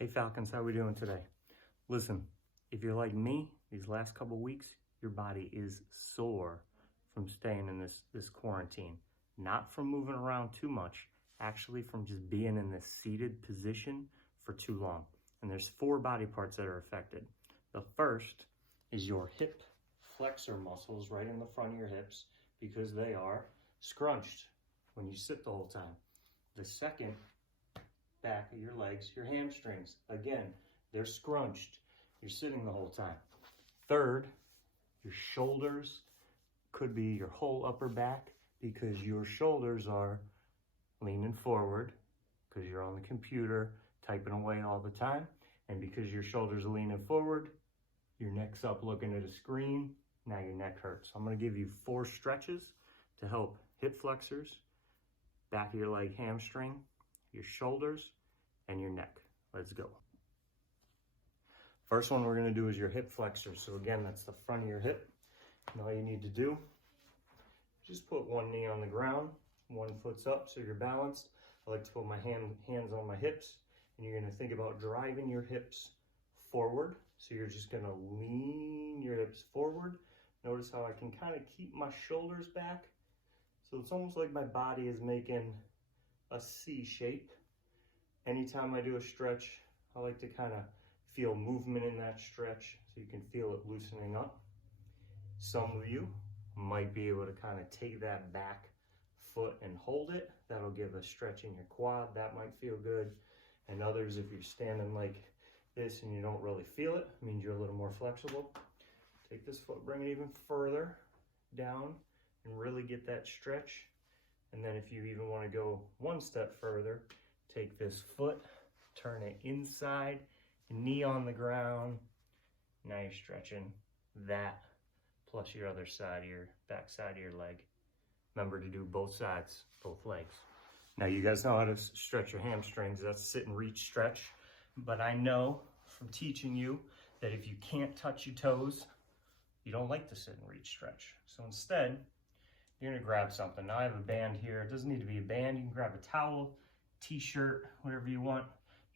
Hey Falcons, how we doing today? Listen, if you're like me, these last couple weeks, your body is sore from staying in this quarantine. Not from moving around too much, actually from just being in this seated position for too long. And there's 4 body parts that are affected. The first is your hip flexor muscles right in the front of your hips because they are scrunched when you sit the whole time. The second, back of your legs, your hamstrings. Again, they're scrunched. You're sitting the whole time. Third, your shoulders, could be your whole upper back because your shoulders are leaning forward because you're on the computer typing away all the time. And because your shoulders are leaning forward, your neck's up looking at a screen. Now your neck hurts. I'm going to give you 4 stretches to help hip flexors, back of your leg hamstring, your shoulders, and your neck. Let's go. First one we're going to do is your hip flexors. So again, that's the front of your hip. And all you need to do, just put one knee on the ground, one foot's up so you're balanced. I like to put my hands on my hips, and you're going to think about driving your hips forward. So you're just going to lean your hips forward. Notice how I can kind of keep my shoulders back. So it's almost like my body is making a C shape. Anytime I do a stretch, I like to kind of feel movement in that stretch so you can feel it loosening up. Some of you might be able to kind of take that back foot and hold it. That'll give a stretch in your quad. That might feel good. And others, if you're standing like this and you don't really feel it, means you're a little more flexible. Take this foot, bring it even further down and really get that stretch. And then if you even want to go one step further, take this foot, turn it inside, knee on the ground. Now you're stretching that plus your other side, your back side of your leg. Remember to do both sides, both legs. Now you guys know how to stretch your hamstrings. That's sit and reach stretch. But I know from teaching you that if you can't touch your toes, you don't like to sit and reach stretch. So instead, you're gonna grab something. Now I have a band here. It doesn't need to be a band. You can grab a towel, t-shirt, whatever you want.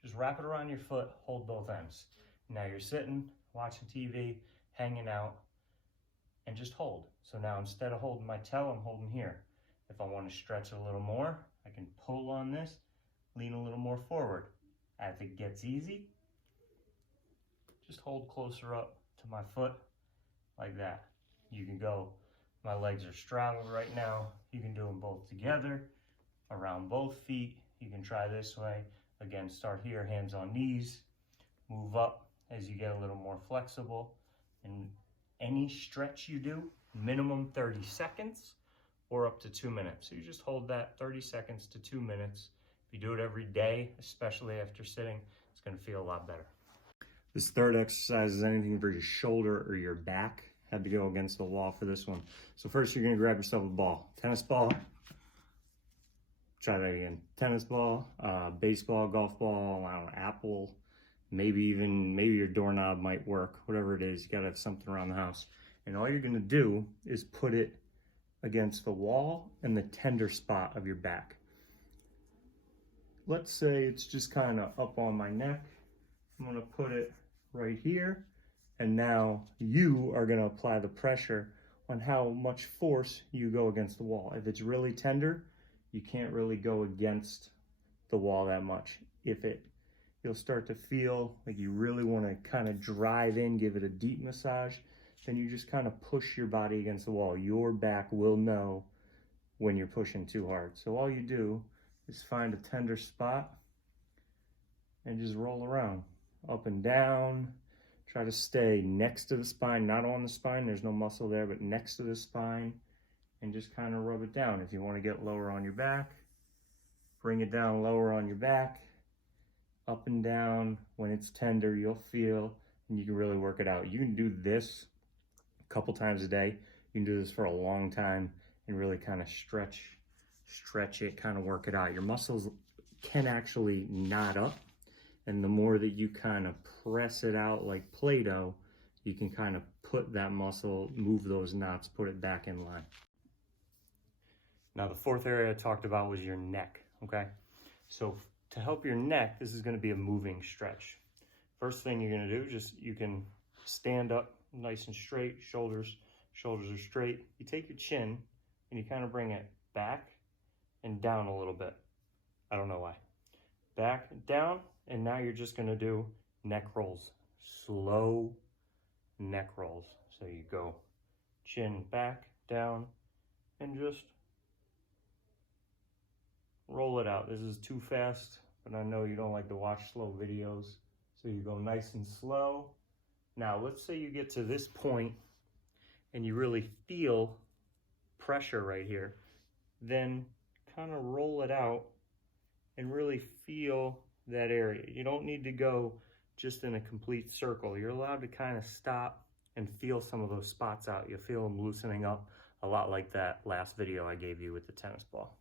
Just wrap it around your foot, hold both ends. Now you're sitting, watching TV, hanging out, and just hold. So now instead of holding my toe, I'm holding here. If I want to stretch a little more, I can pull on this, lean a little more forward. As it gets easy, just hold closer up to my foot like that. You can go, my legs are straddled right now. You can do them both together, around both feet. You can try this way. Again, start here, hands on knees. Move up as you get a little more flexible. And any stretch you do, minimum 30 seconds or up to 2 minutes. So you just hold that 30 seconds to 2 minutes. If you do it every day, especially after sitting, it's gonna feel a lot better. This third exercise is anything for your shoulder or your back. Had to go against the wall for this one. So first you're gonna grab yourself a ball. Tennis ball. Try that again. Tennis ball, baseball, golf ball, I don't know, apple, maybe your doorknob might work. Whatever it is, you gotta have something around the house. And all you're gonna do is put it against the wall and the tender spot of your back. Let's say it's just kind of up on my neck. I'm gonna put it right here. And now you are gonna apply the pressure on how much force you go against the wall. If it's really tender, you can't really go against the wall that much. You'll start to feel like you really wanna kind of drive in, give it a deep massage, then you just kind of push your body against the wall. Your back will know when you're pushing too hard. So all you do is find a tender spot and just roll around, up and down. Try to stay next to the spine, not on the spine. There's no muscle there, but next to the spine, and just kind of rub it down. If you want to get lower on your back, bring it down lower on your back, up and down. When it's tender, you'll feel, and you can really work it out. You can do this a couple times a day. You can do this for a long time and really kind of stretch it, kind of work it out. Your muscles can actually knot up. And the more that you kind of press it out like Play-Doh, you can kind of put that muscle, move those knots, put it back in line. Now the fourth area I talked about was your neck, okay? So to help your neck, this is going to be a moving stretch. First thing you're going to do, you can stand up nice and straight, shoulders are straight. You take your chin and you kind of bring it back and down a little bit. I don't know why. Back and down, and now you're just going to do neck rolls. Slow neck rolls. So you go chin back, down, and just roll it out. This is too fast, but I know you don't like to watch slow videos. So you go nice and slow. Now, let's say you get to this point and you really feel pressure right here. Then kind of roll it out and really feel that area. You don't need to go just in a complete circle. You're allowed to kind of stop and feel some of those spots out. You'll feel them loosening up a lot like that last video I gave you with the tennis ball.